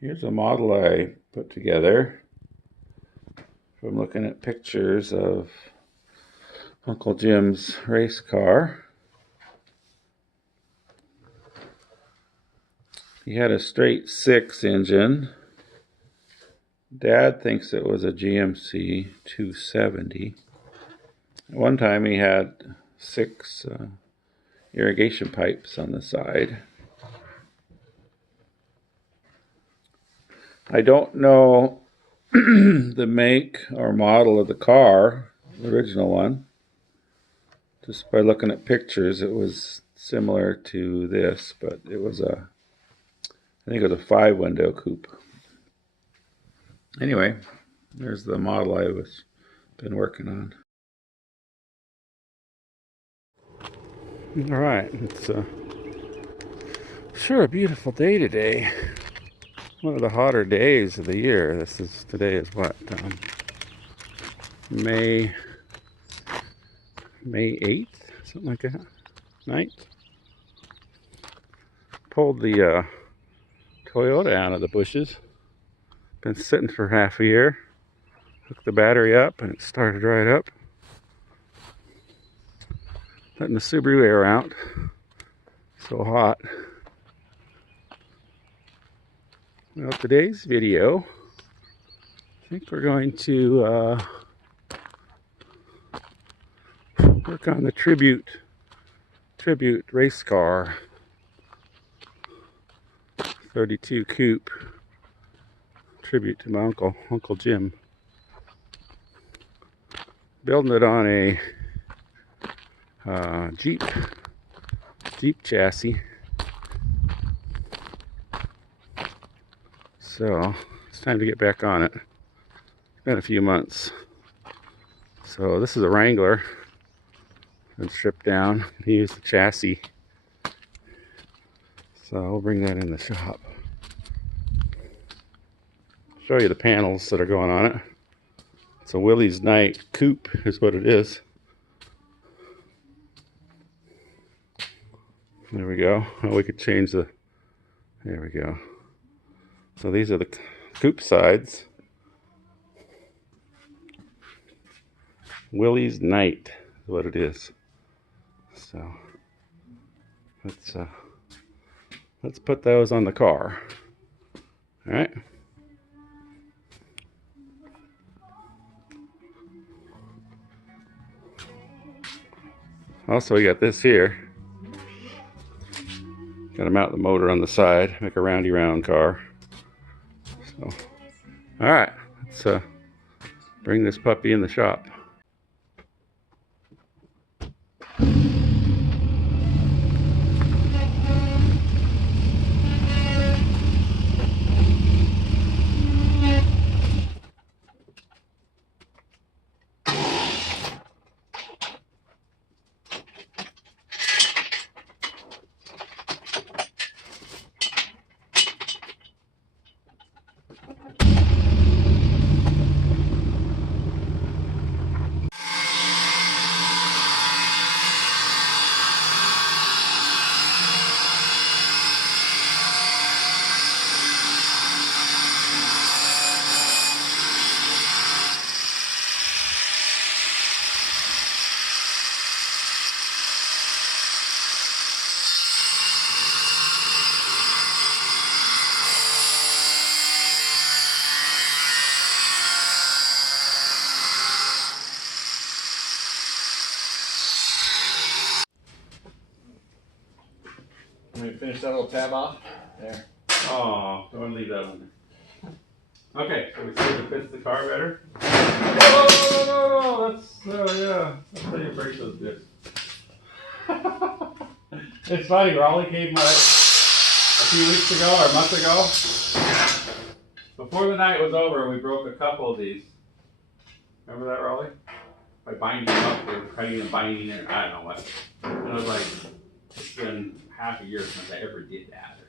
Here's a model I put together from looking at pictures of Uncle Jim's race car. He had a straight 6 engine. Dad thinks it was a GMC 270. At one time he had 6 irrigation pipes on the side. I don't know the make or model of the car, the original one. Just by looking at pictures, it was similar to this, but it was I think it was a 5-window coupe. Anyway, there's the model I was been working on. All right, it's sure a beautiful day today. One of the hotter days of the year. Today is what, May 8th, something like that. 9th. Pulled the Toyota out of the bushes. Been sitting for half a year. Hooked the battery up and it started right up. Letting the Subaru air out. So hot. Well, today's video, I think we're going to work on the tribute race car 32 coupe. Tribute to my Uncle Jim. Building it on a Jeep chassis. So it's time to get back on it. It's been a few months. So this is a Wrangler. Been stripped down. He used the chassis. So I'll bring that in the shop. Show you the panels that are going on it. It's a Willie's Night coupe is what it is. There we go. Oh, we could change the, there we go. So these are the coupe sides. Willie's Night is what it is. So let's put those on the car. All right. Also, we got this here. Got to mount the motor on the side, make a roundy round car. So, all right, let's bring this puppy in the shop. Let me finish that little tab off. There. Oh, don't want to leave that on there. Okay, so we see if it fits the car better. Oh, that's, yeah, that's how you break those discs. It's funny, Rollie came like a few weeks ago or a month ago. Before the night was over, we broke a couple of these. Remember that, Rollie? By binding them up, we were cutting and binding it, I don't know what. And it was like, it's been half a year since I ever did that or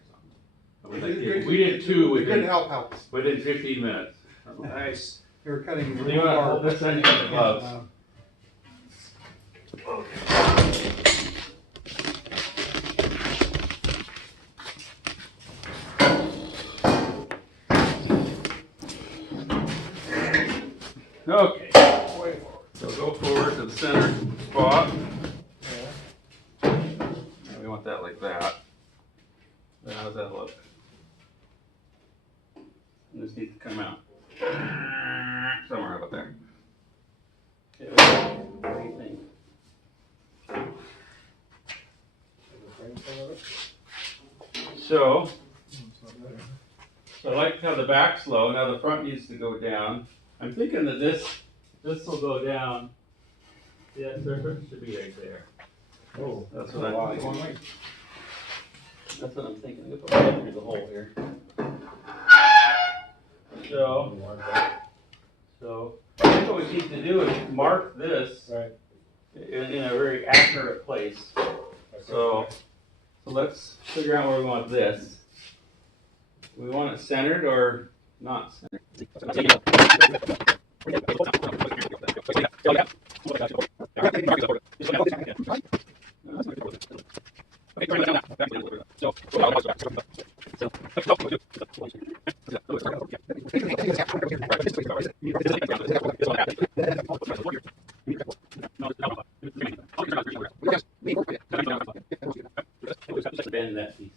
something. We did 2 within 15 minutes. Nice. You were cutting. You want to hold this end, you got the gloves. Okay, so go forward to the center spot. We want that like that. Then how does that look? And this needs to come out somewhere about there. Okay, what do you think? So I like how the back's low. Now the front needs to go down. I'm thinking that this will go down. See that surface? Should be right there. Oh, That's what I'm thinking. That's what I'm thinking. I'm gonna put my head through the hole here. So I think what we need to do is mark this in a very accurate place. So let's figure out where we want this. We want it centered or not centered? Bend that piece.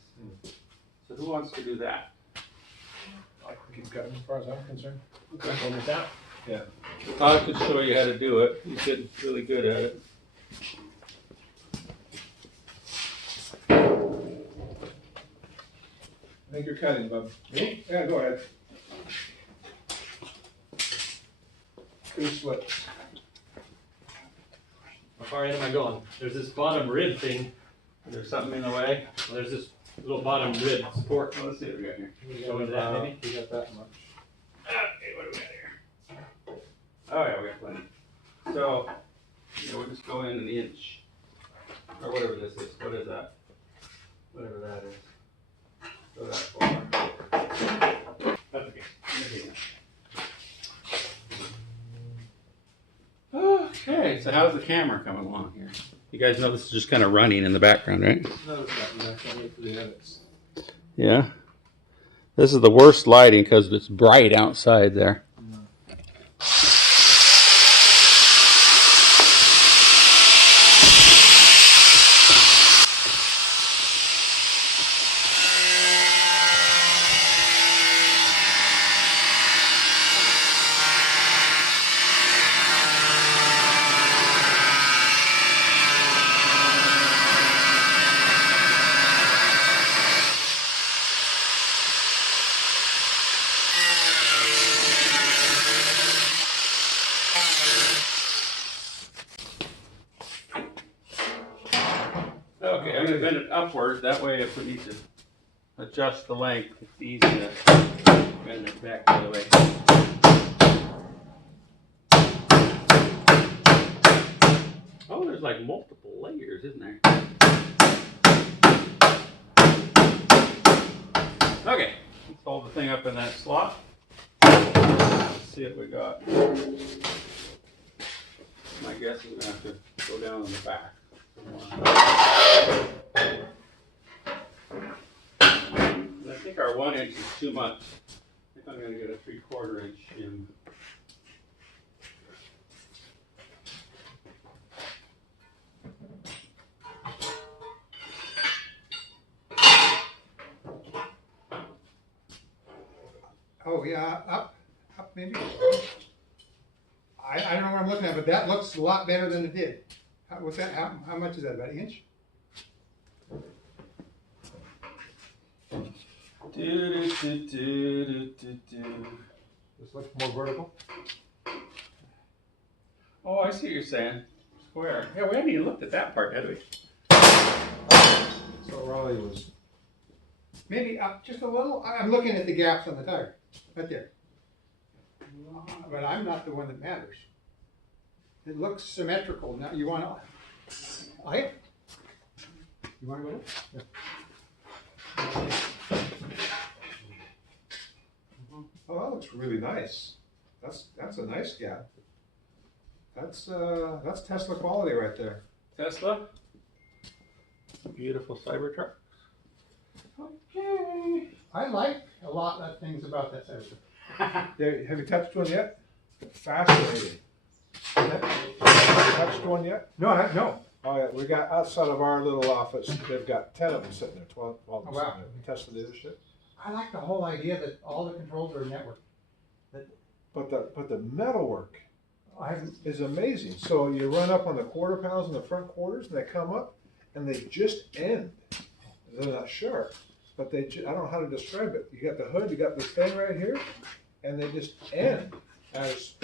So who wants to do that? I can keep cutting as far as I'm concerned. Okay. Hold it down. Yeah. I could show you how to do it. He's really good at it. I think you're cutting, bub. Me? Yeah, go ahead. 2 slips. How far in am I going? There's this bottom rib thing. There's something in the way. There's this little bottom rib support. Let's see what we got here. Go into that maybe? You got that much. Okay, what do we got here? Oh yeah, we got plenty. So, we'll just go in an inch. Or whatever this is. What is that? Whatever that is. Go that far. That's okay. Okay, so how's the camera coming along here? You guys know this is just kind of running in the background, right? No, I can't wait for the edits. Yeah. This is the worst lighting because it's bright outside there. Okay, I'm going to bend it upward. That way, if we need to adjust the length, it's easy to bend it back the other way. Oh, there's like multiple layers, isn't there? Okay, let's hold the thing up in that slot. Let's see what we got. My guess is we're going to have to go down on the back. I think our 1 inch is too much. I think I'm going to get a 3/4 inch in. Oh, yeah, up maybe? I don't know what I'm looking at, but that looks a lot better than it did. What's that, how much is that, about an inch? This looks more vertical. Oh, I see what you're saying. Square. Yeah, we haven't even looked at that part, had we? So Rollie was. Maybe up just a little. I'm looking at the gaps on the tire, right there. But I'm not the one that matters. It looks symmetrical. Now you want to? You want to go? Yeah. Oh, that looks really nice. That's a nice gap. That's Tesla quality right there. Tesla. Beautiful Cybertruck. Okay. I like a lot of things about that Cybertruck. Have you touched one yet? Fascinating. Touched one yet? No, no. Oh yeah, we got outside of our little office, they've got 10 of them sitting there, 12 of them Oh, wow. sitting there, Tesla leadership. I like the whole idea that all the controls are networked. But the metalwork I haven't, is amazing. So you run up on the quarter panels in the front quarters, and they come up, and they just end. They're not sharp, but I don't know how to describe it. You got the hood, you got this thing right here, and they just end as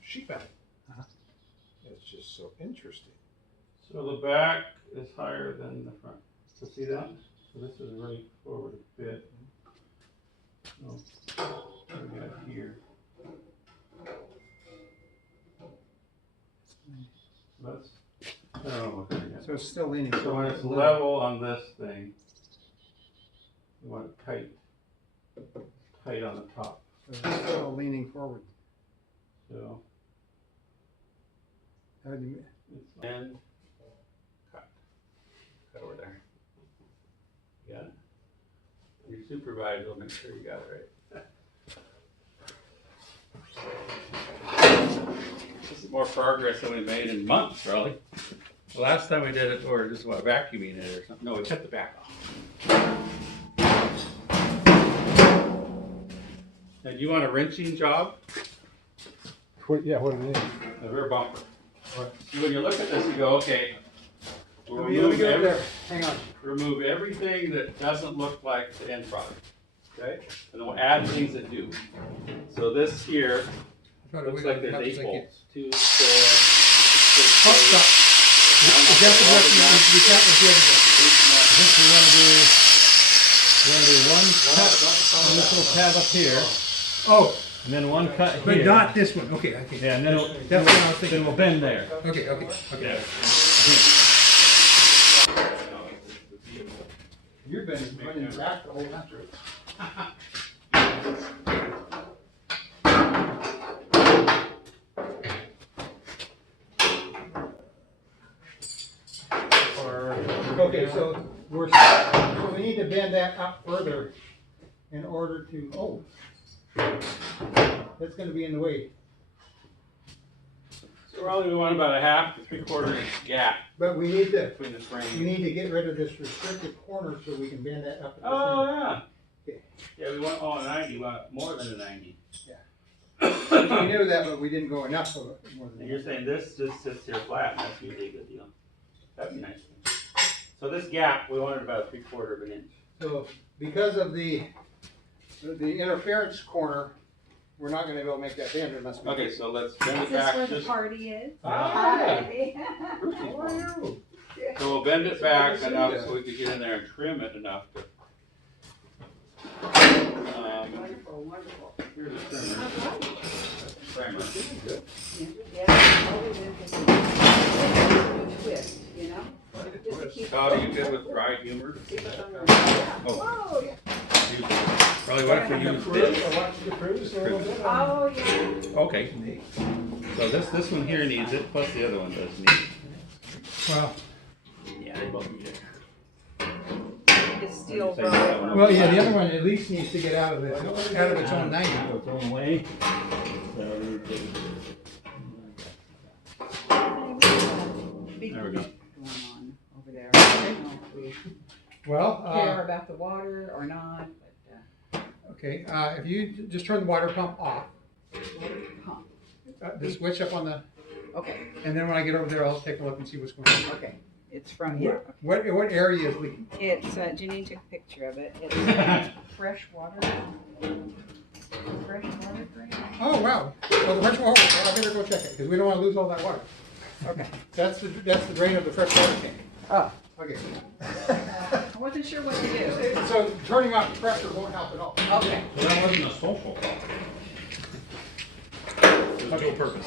sheet metal. It's just so interesting. So the back is higher than the front. So see that? So this is right forward a bit. So we got here. That's, I don't know what that is. so it's still leaning. So when it's level on this thing, you want it tight on the top. So it's still leaning forward. So How do you- it's and cut over there. You got it? Your supervisor will make sure you got it right. This is more progress than we made in months, really. The last time we did it, or just what, vacuuming it or something. No, we cut the back off. Now, do you want a wrenching job? What do you need? The rear bumper. See, when you look at this, you go, okay, we'll Let me remove, go over there. Hang on. remove everything that doesn't look like the end product, okay? And then we'll add things that do. So this here looks like there's 8 bolts. 2, 4, 6, Oh, stop. Is that the direction that needs to be cut? Or the other direction? I think we want to do one cut on this little tab up here, Oh, and then one cut here. but not this one. Okay, okay. Yeah, and then That's what I was thinking. then we'll bend there. Okay, okay, okay. You've been running back the whole country. Okay, so so we need to bend that up further in order to, oh, that's gonna be in the way. So probably we want about a 1/2 to 3/4 inch gap But we need to, between the we frame. need to get rid of this restricted corner so we can bend that up at the Oh, same. yeah. Okay. Yeah, we want, a 90, we want more than a 90. We knew that, but we didn't go enough of it, more than And you're that. saying this just sits here flat, and that's usually a good deal. That'd be nice. So this gap, we wanted about 3/4 of an inch. So because of the interference corner, we're not gonna be able to make that bend unless we. Okay, so let's bend Is it this back where the just. party is? Ah. Hi. How are you? So we'll bend it back It's enough good. so we could get in there and trim it enough to. Wonderful, wonderful. Here's a trimmer. Primer. Yeah, all we did was twist, you know? Just to keep- Todd, are you good with dry humor? keep us on the- yeah. Oh. Oh, yeah. Probably what if we use this? I watched the cruise a little bit. Oh, yeah. Okay. So this one here needs it, plus the other one does need it. Well, Yeah, they both need it. It's still Say that one. well, yeah, the other one at least needs to get out of its own 90. Its own way. Big There we go. going on over there. I don't know if we Well, care about the water or not, but, okay, if you just turn the water pump off, pump. the switch up on the, Okay, and then when I get over there, I'll take a look and see what's going on. okay. It's from here. What area is leaking? It's, Janine took a picture of it. It's fresh water. Fresh water drain. Oh, wow. Well, the fresh water, I better go check it, because we don't want to lose all that water. Okay. That's the drain of the fresh water tank. Oh. Okay. I wasn't sure what to do. So turning off the pressure won't help at all. Okay. So that wasn't a social call. It was dual purpose.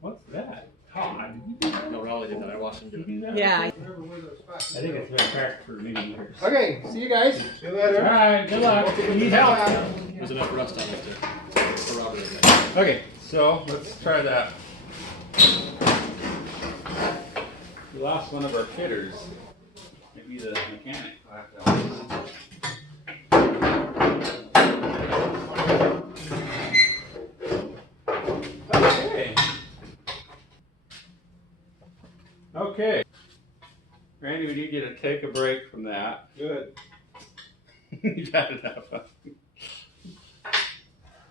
What's that? Todd, did you do that? No, Rollie did that. I watched him do Did it. you do that? Yeah. Remember where those spots- I think it's been practiced for many years. Okay, see you guys. See you later. Alright, good luck. We need help. There's enough rust on it to corroborate that. Okay, so let's try that. We lost one of our fitters. Maybe the mechanic. take a break from that. Good. You've had enough.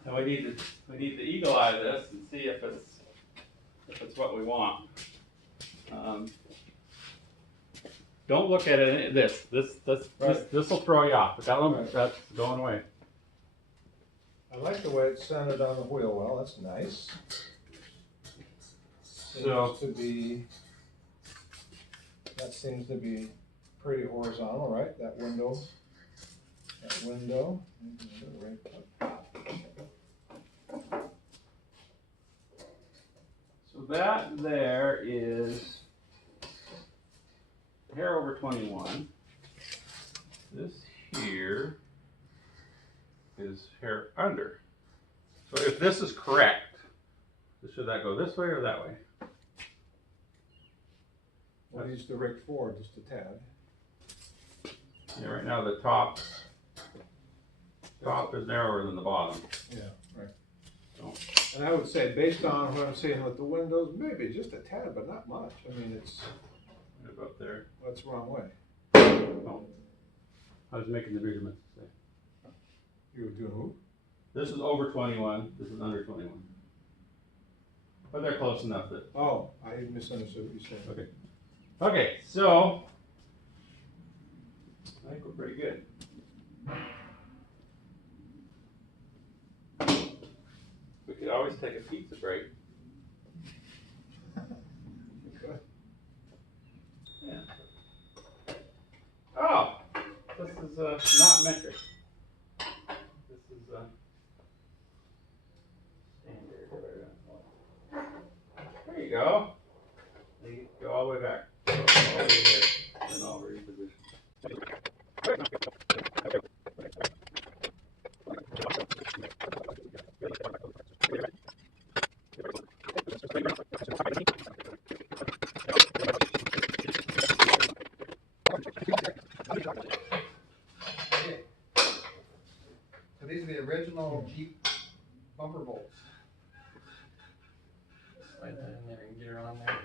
And we need to eagle eye this and see if it's what we want. Don't look at it. This will throw you off. But that one, that's going away. I like the way it's centered on the wheel well. That's nice. So That seems to be pretty horizontal, right? That window. Right up. So that there is hair over 21. This here is hair under. So if this is correct, should that go this way or that way? We'll use the rake forward just a tad. Yeah, right now the top is narrower than the bottom. Yeah, right. So. And I would say, based on what I'm seeing with the windows, maybe just a tad, but not much. I mean, it's Right about there. what's the wrong way? Oh. I was making the measurements. You were doing who? This is over 21. This is under 21. But they're close enough that. Oh, I misunderstood what you said. Okay. Okay, so I think we're pretty good. We could always take a pizza break. Good. Yeah. Oh, this is not metric. This is standard. There you go. You go all the way back. All the way there, and I'll reposition. So these are the original Jeep bumper bolts. Slide that in there and get her on there.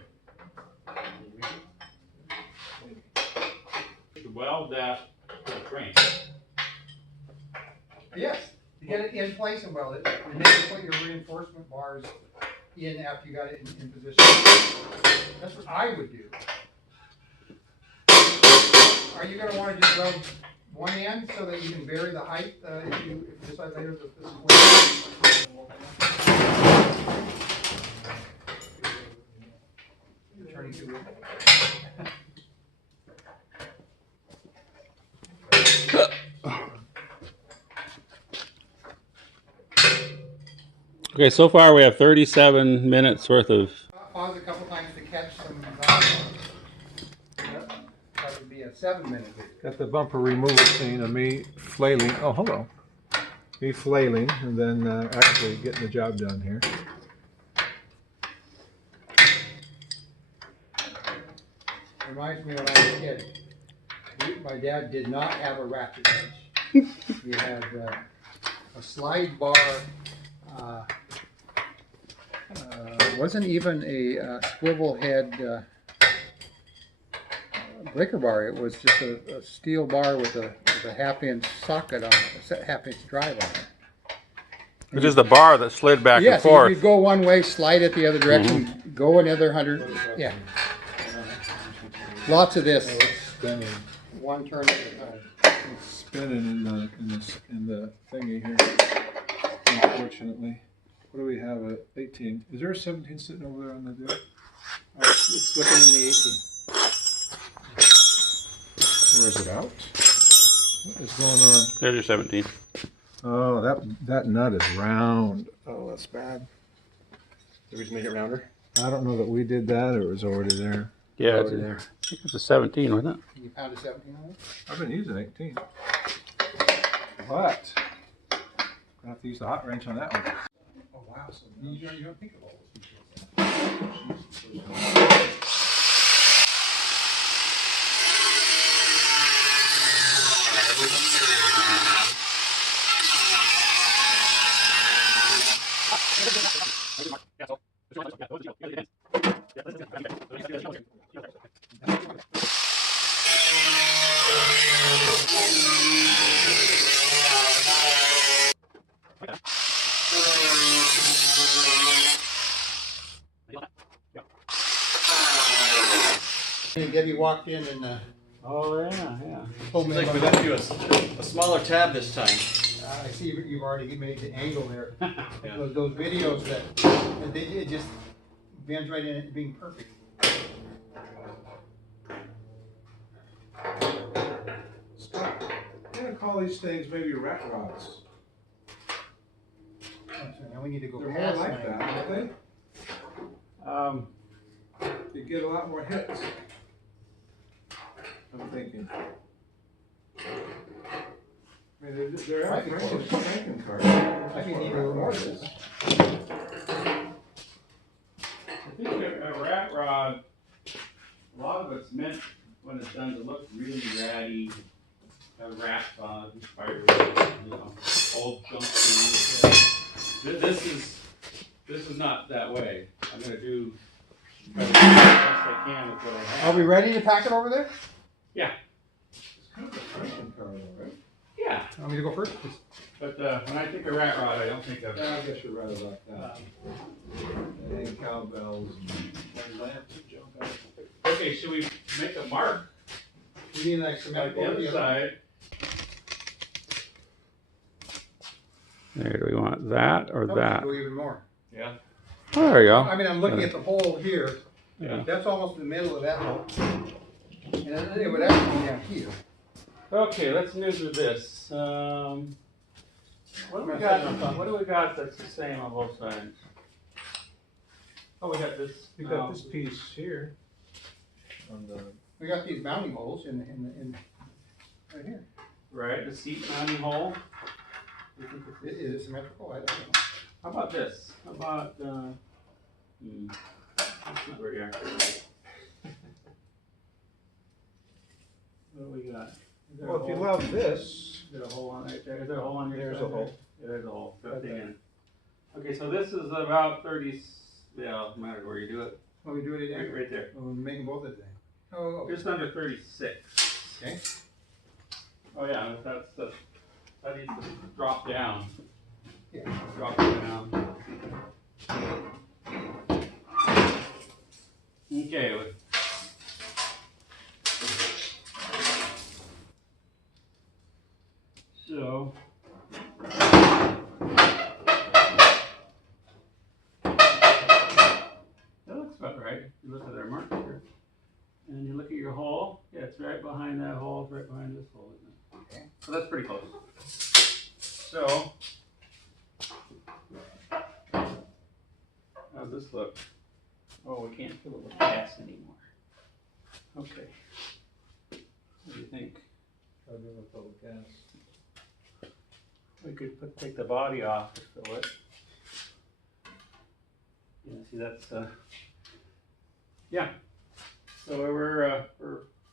To weld that to the frame. Yes, to get it in place and weld it, and then you put your reinforcement bars in after you got it in position. That's what I would do. Are you gonna wanna just weld one end so that you can vary the height, if you decide later that this is what you're turning to? Okay, so far we have 37 minutes worth of. Pause a couple times to catch some. That would be a 7-minute video. Got the bumper removal scene of me flailing. Oh, hello. Me flailing and then actually getting the job done here. Reminds me when I was a kid. My dad did not have a ratchet wrench. He had a slide bar. Wasn't even a swivel head breaker bar. It was just a steel bar with a half-inch socket on it, a half-inch drive on it. It is the bar that slid back and Yes, forth. you go one way, slide it the other direction, go another 100. Yeah. Lots of this. It's spinning. One turn at a time. It's spinning in the thingy here. Unfortunately. What do we have at 18? Is there a 17 sitting over there on the deal? It's looking in the 18. Or is it out? What is going on? There's your 17. Oh, that nut is round. Oh, that's bad. Did we just make it rounder? I don't know that we did that or it was already there. Yeah, Over there. I think it's a 17, wasn't it? You pound a 17 on it? I've been using 18. But I have to use the hot wrench on that one. Oh, wow. So you don't think of all those features. Debbie walked in and Oh, yeah, yeah. told me Seems like we about, left you a smaller tab this time. I see you've already made the angle there. Yeah. Those videos that, it just bends right in it being perfect. Stop. I'm gonna call these things maybe rat rods. So now we need to go They're more past like mine. that, aren't they? You get a lot more hits. I'm thinking. I mean, they're Might be close. Franken cars. I think need a little more of this. I think a rat rod, a lot of it's meant when it's done to look really ratty, have rats on it, spiders, you know, old junk things. This is not that way. I'm gonna do the best I can with what I have. Are we ready to pack it over there? It's kind of a Franken car though, right? Yeah, Want me to go first? but when I think of rat rod, I don't think of Yeah, I guess you're right about that. And cowbells and lamps that jump out. Okay, should we make a mark You mean like like cement the over other the other? side? There, do we want that or No, we should go even more. Yeah. Oh, there you go. I mean, I'm looking at the hole here. Yeah. That's almost in the middle of that hole. And it would actually be down here. Okay, let's move to this. What do we got? What do we got that's the same on both sides? Oh, we got this. You got this piece here. On the, We got these mounting holes in right here. Right, the seat mounting hole. You think it's- Is it symmetrical? I don't know. How about this? How about that's not very accurate. What do we got? Is there a well, if you hole? love this, Is there a hole on right there? Is there a hole on your There's side a hole. there? There's a hole. Right Fifty there. in. Okay, so this is about 30. Yeah, no matter where you do it. Well, we do it again. Right there. We're making both of them. Oh, Just under 36. okay. Oh yeah, that needs to drop down. Yeah. Drop it down. Okay. So. That looks about right. You look at our mark here. And you look at your hole. Yeah, it's right behind that hole. It's right behind this hole, isn't it? Okay. So that's pretty close. So, how's this look? Oh, we can't fill it with gas anymore. Okay. What do you think? I'll do with all the gas. We could take the body off to fill it. Yeah, see that's yeah. So we're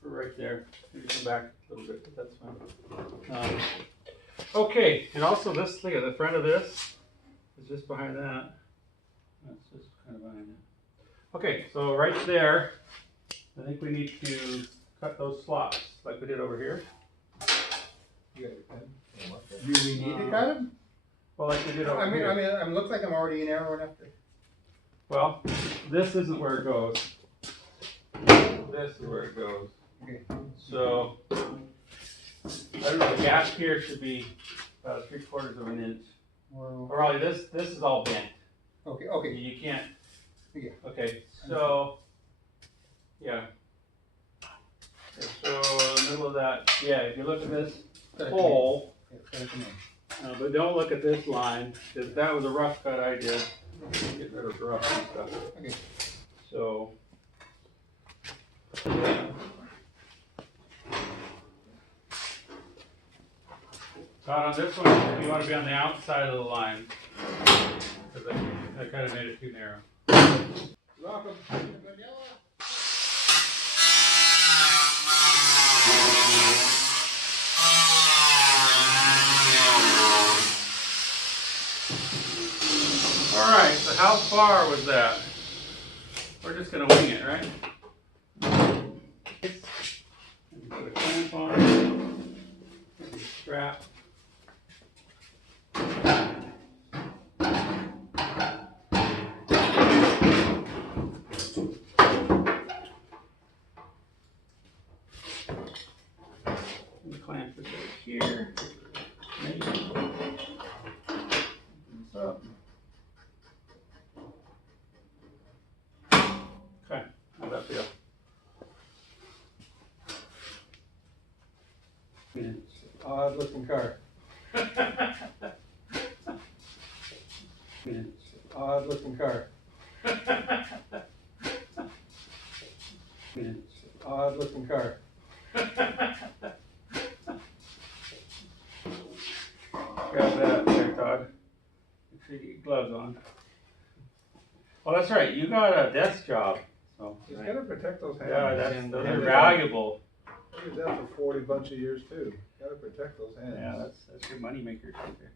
right there. Maybe come back a little bit, but that's fine. Okay, and also this, look at the front of this is just behind that. That's just kind of behind that. Okay, so right there, I think we need to cut those slots like we did over here. You got your pen? Oh, my pen. Do we need to cut them? Well, like we did over I mean, here. it looks like I'm already narrow enough to. Well, this isn't where it goes. This is where it goes. Okay. So, I don't know, the gap here should be about 3/4 of an inch. Well, Or really, this is all bent. okay, okay. You can't. Yeah. Okay, so, yeah. Okay, so in the middle of that, yeah, if you look at this Cut it hole, to me. Yeah, cut it to me. but don't look at this line, because that was a rough cut I did. Get rid of the rough and stuff. Okay. So. Todd, on this one, you want to be on the outside of the line. Because I kind of made it too narrow. Welcome. All right, so how far was that? We're just gonna wing it, right? Put a clamp on it. Maybe a strap. looking car. Odd looking car. Odd looking car. Grab that there, Todd. Make sure you get your gloves on. Well, that's right, you got a desk job, so. You gotta protect those hands. Yeah, those are valuable. I did that for 40 bunch of years too. Gotta protect those hands. Yeah, that's your money maker right there.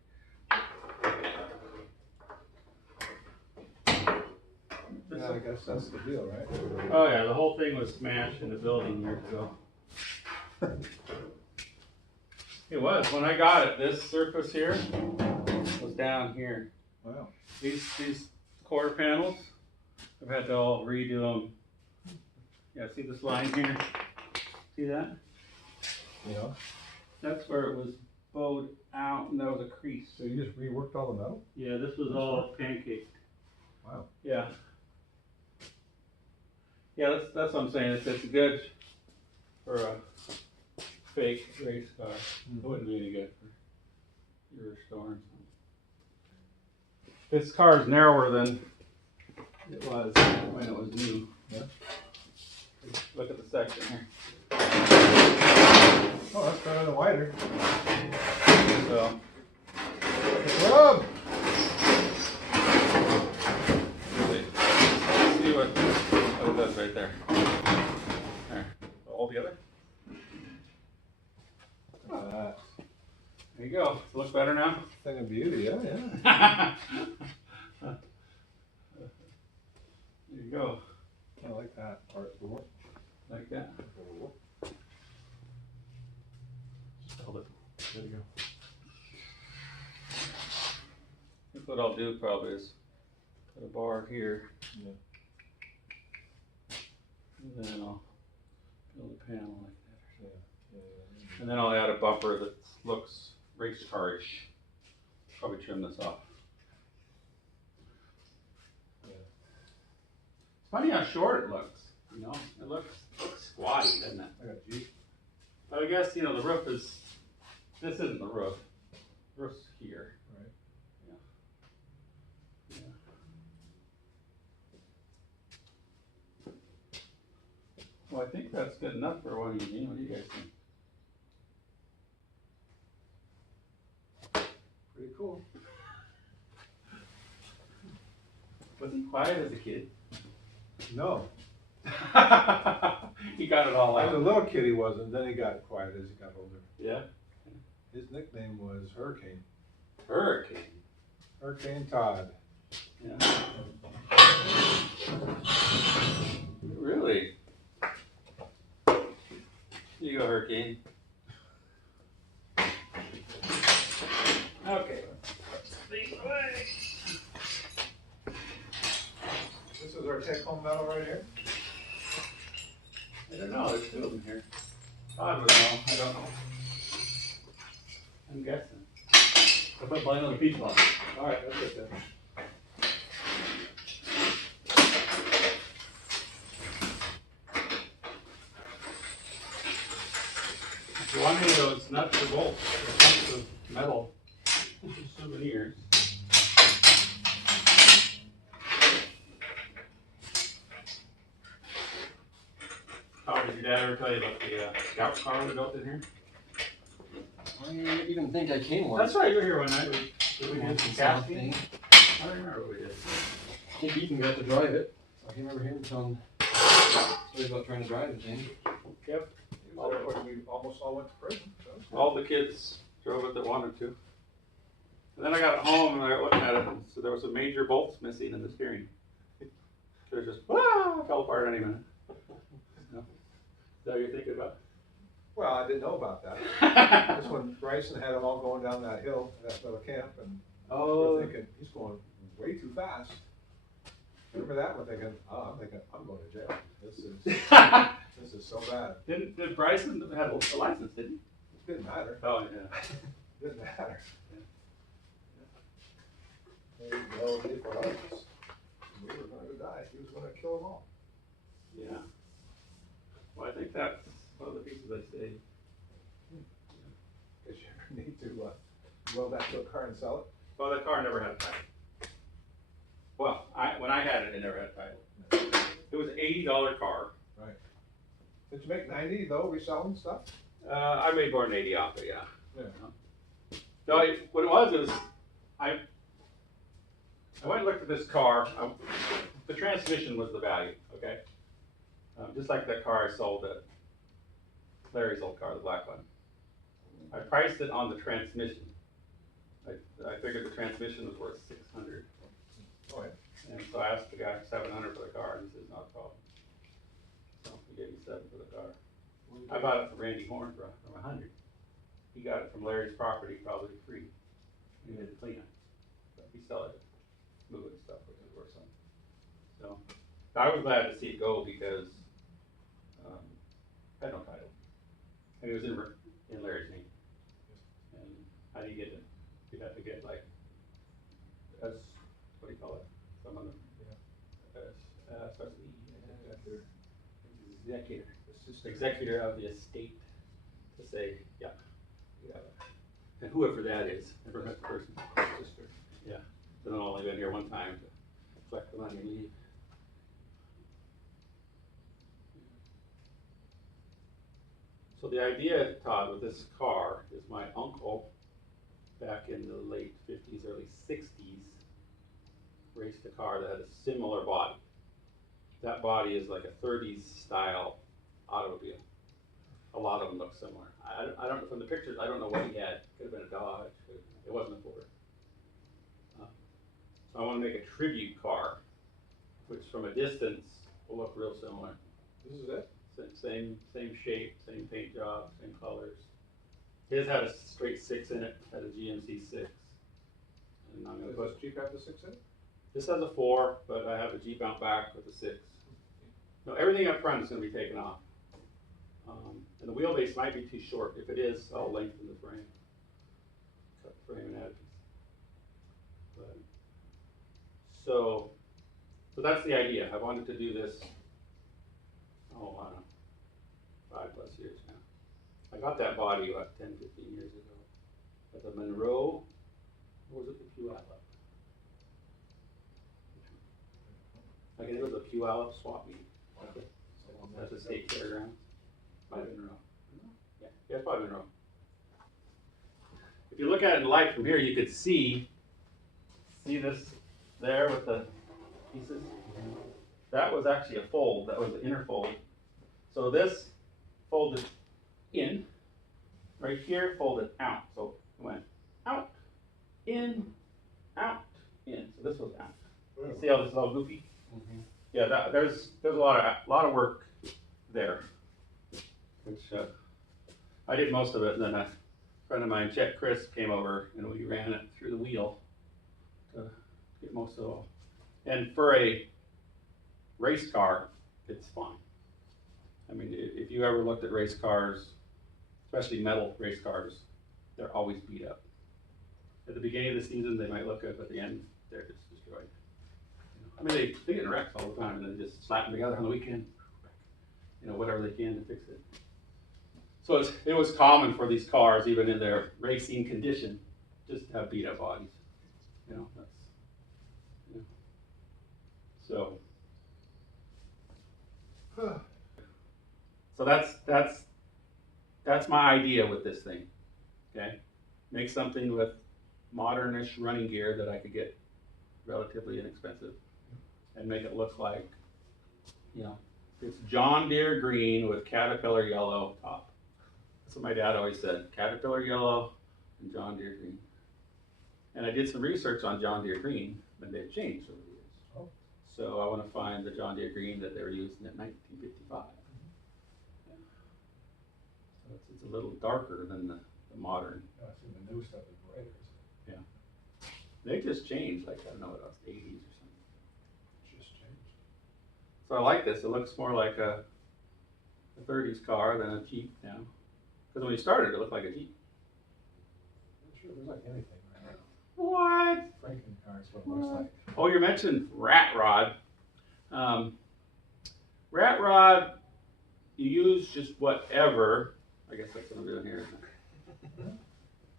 Yeah, I guess that's the deal, right? Oh yeah, the whole thing was smashed in the building years ago. It was, when I got it, this surface here was down here. Wow. These quarter panels, I've had to all redo them. Yeah, see this line here? See that? Yeah. That's where it was bowed out and there was a crease. So you just reworked all the metal? Yeah, this was all pancaked. Wow. Yeah. Yeah, that's what I'm saying. It's good for a fake race car. It wouldn't be any good for your restoring. This car is narrower than it was when it was new. Yeah. Look at the section here. Oh, that's better than wider. So, Rub! see what it does right there. There. All together. There you go. Look better now? Thing of beauty, yeah, yeah. There you go. I like that part. Like that. Hold it. There you go. I think what I'll do probably is put a bar here. Yeah. And then I'll build a panel like that. Yeah. And then I'll add a bumper that looks race car-ish. Probably trim this off. Yeah. It's funny how short it looks. You know, it looks squatty, doesn't it? I got Jeep. But I guess, you know, the roof is, this isn't the roof. The roof's here. Right. Yeah. Well, I think that's good enough for one evening. What do you guys think? Pretty cool. Was he quiet as a kid? No. He got it all As a out. little kid he wasn't, then he got quiet as he got older. Yeah. His nickname was Hurricane. Hurricane. Hurricane Todd. Yeah. Really? Here you go, Hurricane. Okay. This is our take-home metal right here. I don't know, there's two of them here. Todd would know, I don't know. I'm guessing. I'll put mine on the pizza box. All right, that's it then. If you want any of those nuts or bolts, or chunks of metal, souvenirs. Oh, did your dad ever tell you about the scout car we built in here? I didn't even think I came once. That's right, you were here one night. We did some casting. Thing. I don't remember what we did. I think Ethan got to drive it. I can remember him telling stories about trying to drive the thing. Yep. He was there when we almost all went to prison. So. All the kids drove it that wanted to. And then I got it home and I looked at it, and so there was some major bolts missing in the steering. It was just, fell apart any minute. No. Is that what you're thinking about? Well, I didn't know about that. That's when Bryson had them all going down that hill, that little camp, and we're thinking, he's going way too fast. Remember that? We're thinking, I'm thinking, I'm going to jail. This is so bad. Did Bryson have a license, didn't he? It didn't matter. Oh, yeah. It didn't matter. Maybe the hell did for us. We were going to die. He was going to kill them all. Yeah. Well, I think that's one of the pieces I saved. Guess you ever weld that to a car and sell it? Well, the car never had a title. Well, when I had it, it never had a title. It was an $80 car. Did you make 90 though, reselling stuff? I made more than 80 off it, yeah. Yeah. No, what it was I went and looked at this car. The transmission was the value, okay? Just like that car I sold at Larry's old car, the black one. I priced it on the transmission. I figured the transmission was worth $600. Oh, yeah. And so I asked the guy for $700 for the car, and he says, not a problem. So he gave me $700 for the car. I bought it from Randy Horn for $100. He got it from Larry's property, probably free. He did the cleanup. But he still had to move it and stuff, which is worth something. So I was glad to see it go because I had no title. And it was in Larry's name. And how do you get it? You'd have to get like, what do you call it? Someone, executor of the estate to say, yeah. And whoever that is, never met the person. Sister. Yeah. Then I've only been here one time to collect the money and leave. So the idea, Todd, with this car is my uncle, back in the late 50s, early 60s, raced a car that had a similar body. That body is like a 30s style automobile. A lot of them look similar. I don't know, from the pictures, I don't know what he had. Could have been a Dodge, but it wasn't a Ford. So I want to make a tribute car, which from a distance will look real similar. This is it? Same shape, same paint job, same colors. His had a straight 6 in it, had a GMC 6. And I'm gonna Does put, this Jeep have the 6 in it? this has a 4, but I have a Jeep out back with a 6. No, everything up front is gonna be taken off. And the wheelbase might be too short. If it is, I'll lengthen the frame. Cut the frame and add a piece. But, so that's the idea. I wanted to do this, I don't know, 5+ years now. I got that body about 10, 15 years ago. At the Monroe, or was it the Puyallup? I guess it was a Puyallup swap meet. That's a state fairground. Probably Monroe. Yeah, it's probably Monroe. If you look at it in light from here, you could see this there with the pieces? That was actually a fold. That was the inner fold. So this folded in, right here folded out. So it went out, in, out, in. So this was out. You see how this is all goofy? Mm-hmm. Yeah, there's a lot of work there, which I did most of it, and then a friend of mine, Chet Chris, came over and we ran it through the wheel to get most of it all. And for a race car, it's fine. I mean, if you ever looked at race cars, especially metal race cars, they're always beat up. At the beginning of the season, they might look good, but at the end, they're just destroyed. I mean, they get in wrecks all the time, and then just slap them together on the weekend. You know, whatever they can to fix it. So it was common for these cars, even in their racing condition, just to have beat up bodies. You know, so that's my idea with this thing. Okay, make something with modernish running gear that I could get relatively inexpensive, and make it look like, you know, it's John Deere green with Caterpillar yellow top. That's what my dad always said, Caterpillar yellow and John Deere green. And I did some research on John Deere green, and they've changed over the years. Oh. So I want to find the John Deere green that they were using in 1955. Yeah. So it's a little darker than the modern. I see the new stuff is brighter. They just changed, like, I don't know what else, 80s or something. Just changed. So I like this. It looks more like a 30s car than a Jeep now. Because when you started, it looked like a Jeep. I'm sure there's like anything right now. What? Franken car is what it looks like. Oh, you mentioned rat rod. Rat rod, you use just whatever. I guess that's what I'm doing here, isn't it?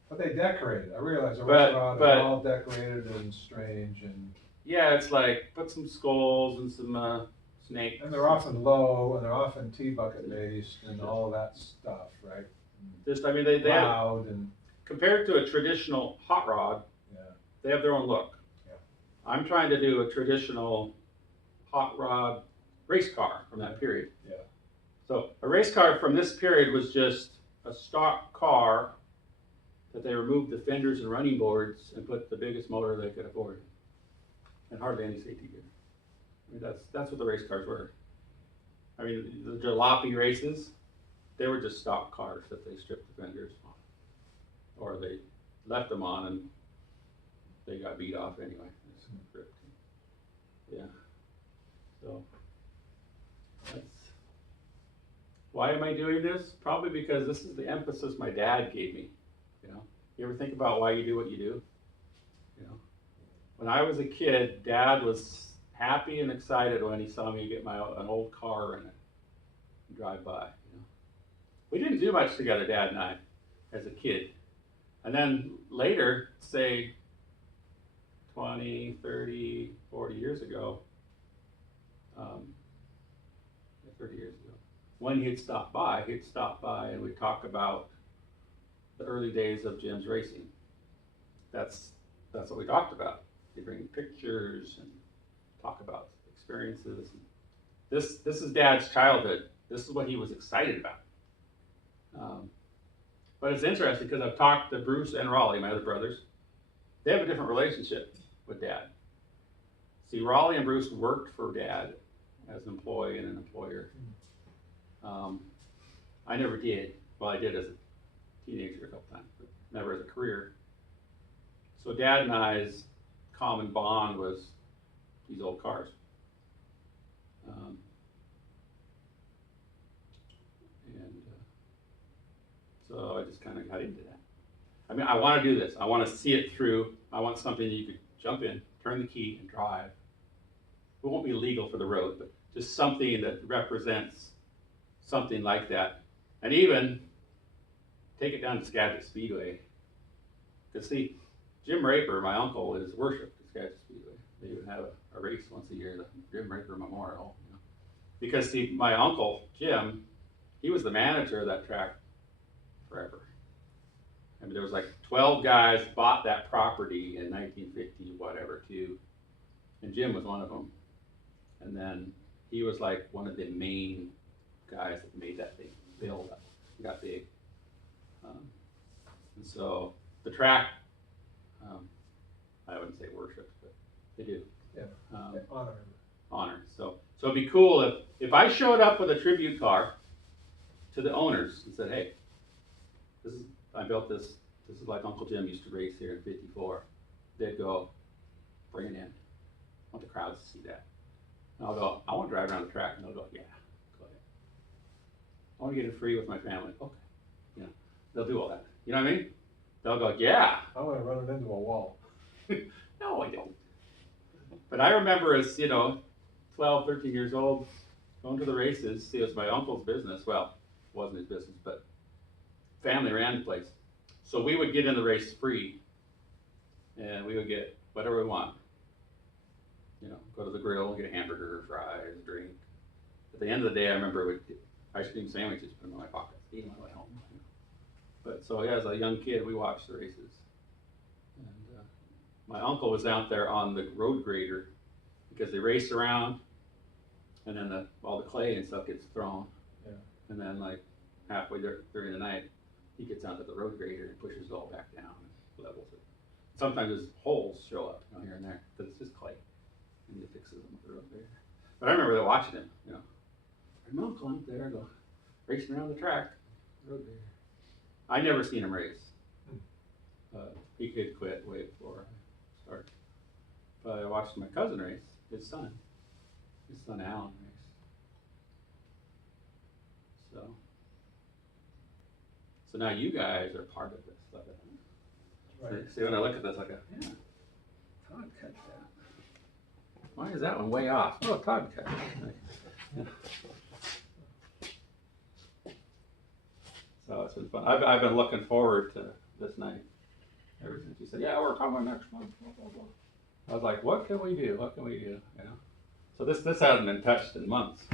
But they decorated, I realize the But- restaurant is but- all decorated and strange and it's like put some skulls and some snakes. they're often low and they're often tea bucket based and all that stuff, right? Just, I mean, they have, Loud and, compared to a traditional hot rod, yeah, they have their own look. Yeah. I'm trying to do a traditional hot rod race car from that period. Yeah. So a race car from this period was just a stock car that they removed the fenders and running boards and put the biggest motor they could afford, and hardly any safety gear. I mean, that's what the race cars were. I mean, the jalopy races, they were just stock cars that they stripped the fenders on, or they left them on and they got beat off anyway. Yeah. So that's why am I doing this? Probably because this is the emphasis my dad gave me. You know, you ever think about why you do what you do? You know, when I was a kid, Dad was happy and excited when he saw me get an old car in it and drive by. You know, we didn't do much together, Dad and I, as a kid. And then later, say 20, 30, 40 years ago, 30 years ago, when he'd stop by and we'd talk about the early days of Jim's racing. That's what we talked about. He'd bring pictures and talk about experiences. This is Dad's childhood. This is what he was excited about. But it's interesting because I've talked to Bruce and Rollie, my other brothers. They have a different relationship with Dad. See, Rollie and Bruce worked for Dad as an employee and an employer. I never did. Well, I did as a teenager a couple times, but never as a career. So Dad and I's common bond was these old cars. So I just kind of got into that. I mean, I want to do this. I want to see it through. I want something that you could jump in, turn the key, and drive. It won't be legal for the road, but just something that represents something like that. And even take it down to Skagit Speedway. Because see, Jim Raper, my uncle, is worshipped at Skagit Speedway. They even have a race once a year, the Jim Raper Memorial. You know? Because see, my uncle, Jim, he was the manager of that track forever. I mean, there was like 12 guys bought that property in 1950, whatever, too. And Jim was one of them. And then he was like one of the main guys that made that thing build up, got big. And so the track, I wouldn't say worship, but they do. yeah, honor. Honor. So it'd be cool if I showed up with a tribute car to the owners and said, hey, I built this. This is like Uncle Jim used to race here in '54. They'd go, bring it in. I want the crowds to see that. And I'll go, I want to drive around the track. And they'll go, yeah, go ahead. I want to get it free with my family. Okay. You know, they'll do all that. You know what I mean? They'll go, yeah. I want to run it into a wall. No, I don't. But I remember as, 12, 13 years old, going to the races. See, it was my uncle's business. Well, it wasn't his business, but family ran the place. So we would get in the race free, and we would get whatever we want. Go to the grill, get a hamburger, fries, drink. At the end of the day, I remember we'd get ice cream sandwiches, put them in my pockets, eat them on my way home. But so yeah, as a young kid, we watched the races. And my uncle was out there on the road grader because they race around, and then all the clay and stuff gets thrown. Yeah. And then like halfway during the night, he gets onto the road grader and pushes it all back down and levels it. Sometimes there's holes show up here and there, but it's just clay. And he fixes them with the road grader. But I remember watching him, my uncle out there go racing around the track, road grader. I never seen him race. He could quit way before I started. But I watched my cousin race, his son Alan race. So now you guys are part of this. Like Right. See, when I look at this, I go, yeah, Todd cut that. Why is that one way off? Oh, Todd cut it. Yeah. So it's been fun. I've been looking forward to this night. She said, yeah, we're coming next month. Blah, blah, blah. I was like, what can we do? What can we do? You know? So this hasn't been touched in months.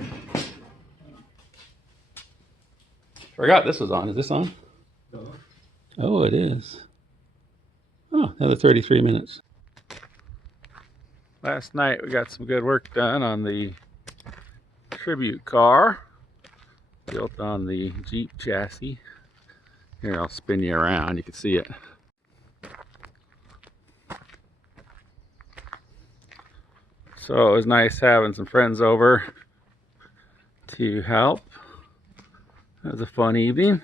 Forgot this was on. Is this on? No. Oh, it is. Oh, another 33 minutes. Last night we got some good work done on the Tribute car built on the Jeep chassis. Here, I'll spin you around. You can see it. So it was nice having some friends over to help. It was a fun evening.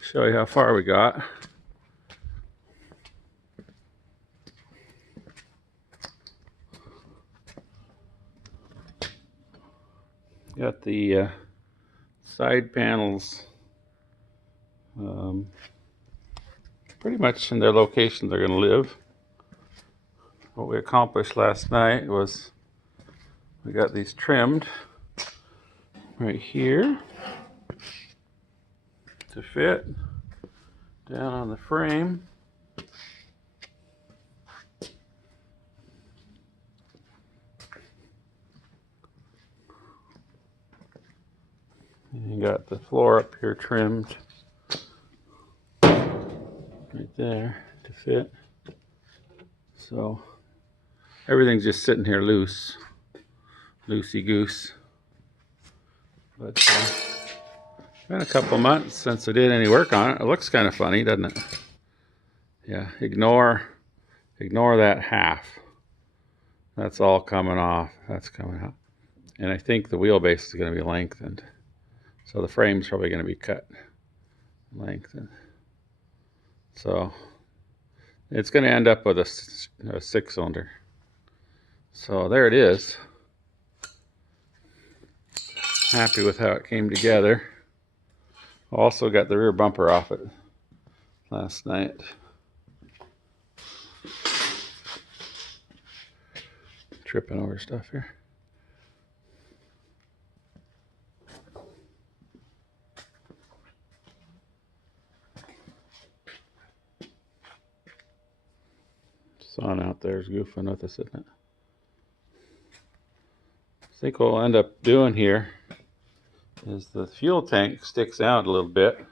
Show you how far we got. Got the side panels pretty much in their location they're going to live. What we accomplished last night was we got these trimmed right here to fit down on the frame. And you got the floor up here trimmed right there to fit. So everything's just sitting here loose, loosey-goose. But it's been a couple months since I did any work on it. It looks kind of funny, doesn't it? Yeah, ignore that half. That's all coming off. That's coming out. And I think the wheelbase is going to be lengthened. So the frame's probably going to be cut, lengthened. So it's going to end up with a 6-cylinder. So there it is. Happy with how it came together. Also got the rear bumper off it last night. Tripping over stuff here. Sun out there is goofing with us, isn't it? I think what we'll end up doing here is the fuel tank sticks out a little bit.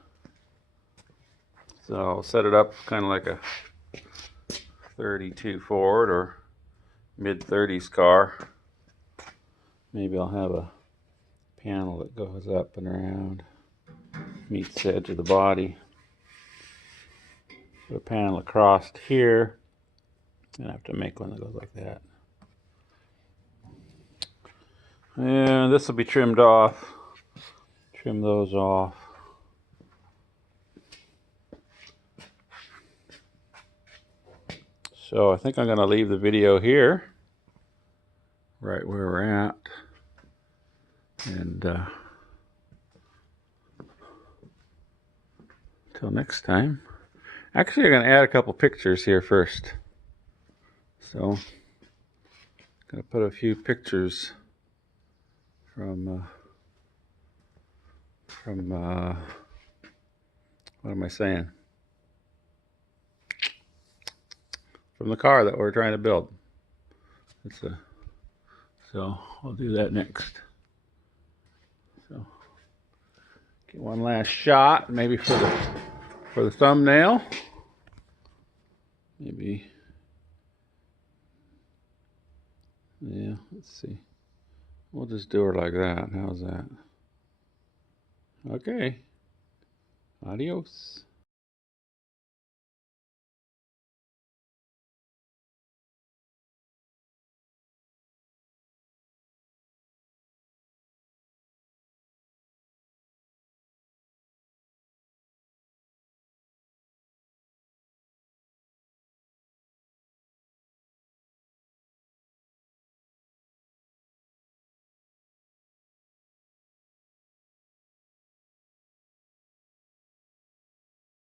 So I'll set it up kind of like a 32 Ford or mid-30s car. Maybe I'll have a panel that goes up and around, meets the edge of the body. Put a panel across here. I have to make one that goes like that. And this will be trimmed off. Trim those off. So I think I'm going to leave the video here, right where we're at. And until next time. Actually, I'm going to add a couple pictures here first. So I'm going to put a few pictures from what am I saying? From the car that we're trying to build. So I'll do that next. So get one last shot, maybe for the thumbnail. Maybe. Yeah, let's see. We'll just do her like that. How's that? Okay. Adios.